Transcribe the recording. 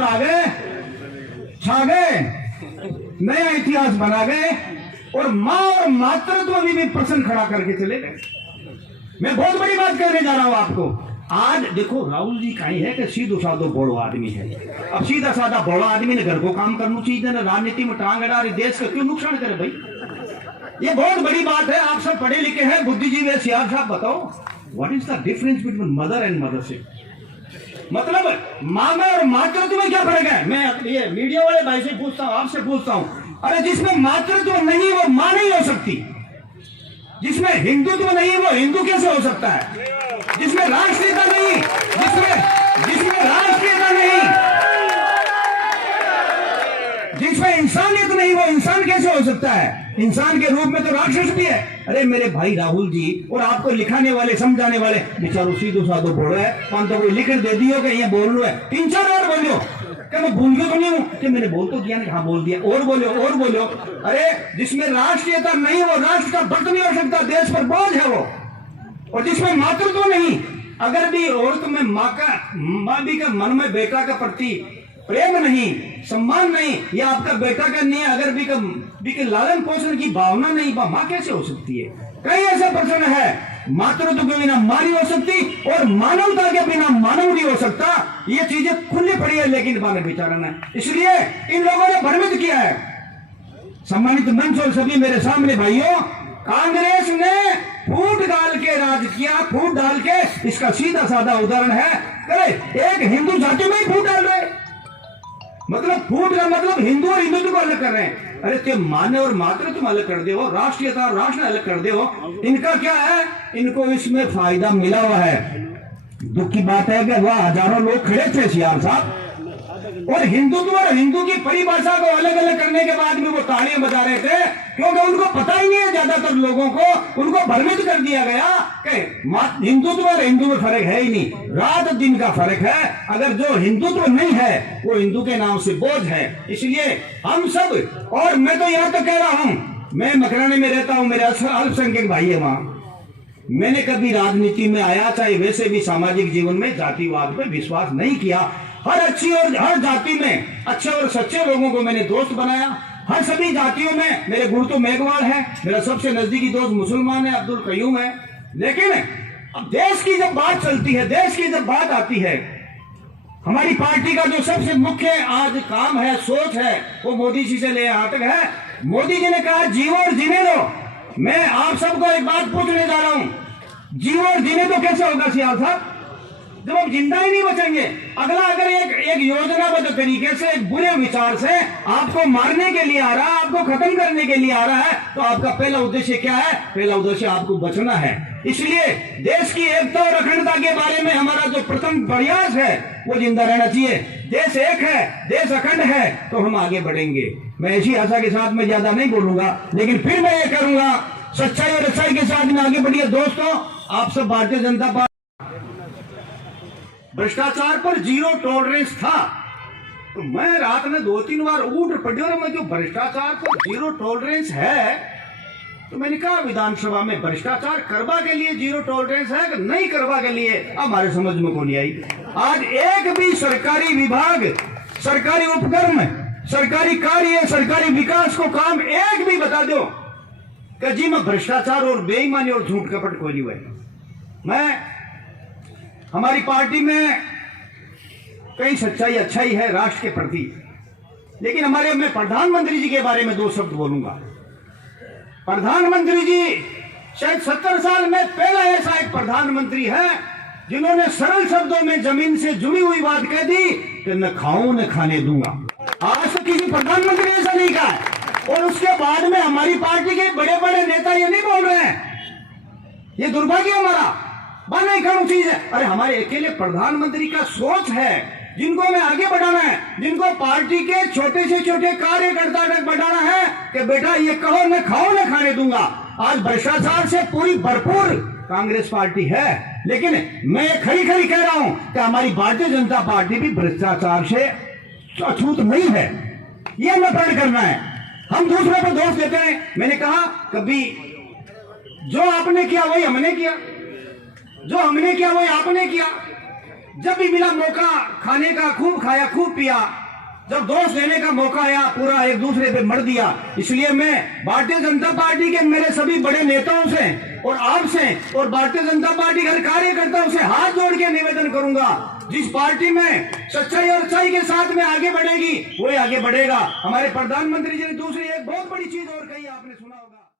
पुत्र आ गए, छा गए, नया इतिहास बना गए और मां और मातृत्व भी प्रश्न खड़ा करके चले गए। मैं बहुत बड़ी बात कहने जा रहा हूं आपको। आज देखो राहुल जी कहीं है कि सीधो साधो बड़ो आदमी है। अब सीधा साधा बड़ो आदमी ने घर को काम करना चाहिए ना, राजनीति में टांग अड़ा रही, देश का क्यों नुकसान करे भाई? ये बहुत बड़ी बात है। आप सब पढ़े लिखे हैं, बुद्धिजीवी है, सियार साहब बताओ what is the difference between mother and mothership? मतलब माँ में और मातृत्व में क्या फर्क है? मैं ये मीडिया वाले भाई से पूछता हूँ, आपसे पूछता हूँ, अरे जिसमें मातृत्व नहीं वो माँ नहीं हो सकती, जिसमें हिंदुत्व नहीं वो हिंदू कैसे हो सकता है? जिसमें राष्ट्रीयता नहीं, जिसमें राष्ट्रीयता नहीं, जिसमें इंसानियत नहीं वो इंसान कैसे हो सकता है? इंसान के रूप में तो राक्षस भी है। अरे मेरे भाई राहुल जी और आपको लिखाने वाले समझाने वाले बेचारो सीधो साधो बोल रहे हैं, पान तो कोई लिख दे दियो कि ये बोल रहे है, 3-4 बार बोलियो क्या मैं भूल गया तो नहीं हूं कि मैंने बोल तो दिया नहीं, हाँ बोल दिया, और बोलो। अरे जिसमें राष्ट्रीयता नहीं वो राष्ट्र का भक्त नहीं हो सकता, देश पर बोझ है वो। और जिसमें मातृत्व नहीं, अगर भी औरत में माँ भी का मन में बेटा का प्रति प्रेम नहीं, सम्मान नहीं, या आपका बेटा का नहीं है, अगर भी के लालन पोषण की भावना नहीं, माँ कैसे हो सकती है? कई ऐसे प्रश्न है। मातृत्व के बिना माँ नहीं हो सकती और मानवता के बिना मानव नहीं हो सकता। ये चीजें खुली पड़ी है लेकिन मानव विचारण है, इसलिए इन लोगों ने भ्रमित किया है। सम्मानित मंच और सभी मेरे सामने भाइयों, कांग्रेस ने फूट डाल के राज किया, फूट डाल के। इसका सीधा साधा उदाहरण है, अरे एक हिंदू जाति में ही फूट डाल रहे, मतलब फूट का मतलब हिंदू और हिंदुत्व को अलग कर रहे हैं। अरे ते मान्य और मातृत्व अलग कर दे हो, राष्ट्रीयता और राष्ट्र अलग कर दे हो। इनका क्या है? इनको इसमें फायदा मिला हुआ है। दुख की बात है कि वह हजारों लोग खड़े थे सियार साहब, और हिंदुत्व और हिंदू की परिभाषा को अलग अलग करने के बाद में वो तालियां बजा रहे थे, क्योंकि उनको पता ही नहीं है, ज्यादातर लोगों को उनको भ्रमित कर दिया गया कि हिंदुत्व और हिंदू में फर्क है ही नहीं, रात दिन का फर्क है। अगर जो हिंदुत्व नहीं है वो हिंदू के नाम से बोझ है। इसलिए हम सब, और मैं तो यहाँ तो कह रहा हूं, मैं मकराने में रहता हूं, मेरे अल्पसंख्यक भाई है वहां, मैंने कभी राजनीति में आया, चाहे वैसे भी सामाजिक जीवन में जातिवाद पे विश्वास नहीं किया। हर अच्छी और हर जाति में अच्छे और सच्चे लोगों को मैंने दोस्त बनाया। हर सभी जातियों में मेरे गुरु तो मेघवाल है, मेरा सबसे नजदीकी दोस्त मुसलमान है, अब्दुल कयूम है। लेकिन अब देश की जब बात चलती है, देश की जब बात आती है, हमारी पार्टी का जो सबसे मुख्य आज काम है, सोच है, वो मोदी जी से ले यहाँ तक है। मोदी जी ने कहा जीवो और जीने दो। मैं आप सबको एक बात पूछने जा रहा हूं, जीवो और जीने दो कैसे होगा सियाल साहब, जब आप जिंदा ही नहीं बचेंगे? अगला अगर एक योजनाबद्ध तरीके से, एक बुरे विचार से आपको मारने के लिए आ रहा है, आपको खत्म करने के लिए आ रहा है, तो आपका पहला उद्देश्य क्या है? पहला उद्देश्य आपको बचना है। इसलिए देश की एकता और अखंडता के बारे में हमारा जो प्रथम प्रयास है वो जिंदा रहना चाहिए। देश एक है, देश अखंड है, तो हम आगे बढ़ेंगे। मैं ऐसी आशा के साथ में ज्यादा नहीं बोलूंगा, लेकिन फिर मैं ये करूंगा, सच्चाई और अच्छाई के साथ में आगे बढ़िए। दोस्तों, आप सब भारतीय जनता पार्टी भ्रष्टाचार पर जीरो टॉलरेंस था, तो मैं रात में 2-3 बार उठ पड़ी और मैं जो भ्रष्टाचार पर जीरो टॉलरेंस है, तो मैंने कहा विधानसभा में भ्रष्टाचार करवा के लिए जीरो टॉलरेंस है कि नहीं करवा के लिए, हमारे समझ में को नहीं आई। आज एक भी सरकारी विभाग, सरकारी उपक्रम, सरकारी कार्य, सरकारी विकास को काम एक भी बता दो कि जी में भ्रष्टाचार और बेईमानी और झूठ कपट कोई नहीं हुआ। मैं हमारी पार्टी में कई सच्चाई अच्छाई है राष्ट्र के प्रति, लेकिन मैं प्रधानमंत्री जी के बारे में 2 शब्द बोलूंगा। प्रधानमंत्री जी शायद 70 साल में पहला ऐसा एक प्रधानमंत्री है जिन्होंने सरल शब्दों में जमीन से जुड़ी हुई बात कह दी कि न खाऊं न खाने दूंगा। आज तक किसी प्रधानमंत्री ने ऐसा नहीं कहा है। और उसके बाद में हमारी पार्टी के बड़े बड़े नेता ये नहीं बोल रहे हैं। ये दुर्भाग्य हमारा नहीं करना चीज है। अरे हमारे अकेले प्रधानमंत्री का सोच है, जिनको हमें आगे बढ़ाना है, जिनको पार्टी के छोटे से छोटे कार्यकर्ता तक बढ़ाना है कि बेटा ये कहो न खाओ न खाने दूंगा। आज भ्रष्टाचार से पूरी भरपूर कांग्रेस पार्टी है, लेकिन मैं खरी खरी कह रहा हूं कि हमारी भारतीय जनता पार्टी भी भ्रष्टाचार से अछूत नहीं है। ये हमें प्रण करना है। हम दूसरे पर दोष देते हैं। मैंने कहा कभी जो आपने किया वही हमने किया, जो हमने किया वही आपने किया। जब भी मिला मौका खाने का खूब खाया खूब पिया, जब दोस्त लेने का मौका आया पूरा एक दूसरे पे मर दिया। इसलिए मैं भारतीय जनता पार्टी के मेरे सभी बड़े नेताओं से और आपसे और भारतीय जनता पार्टी के हर कार्यकर्ताओं से हाथ जोड़ के निवेदन करूंगा, जिस पार्टी में सच्चाई और अच्छाई के साथ में आगे बढ़ेगी वही आगे बढ़ेगा। हमारे प्रधानमंत्री जी ने दूसरी एक बहुत बड़ी चीज और कही, आपने सुना होगा।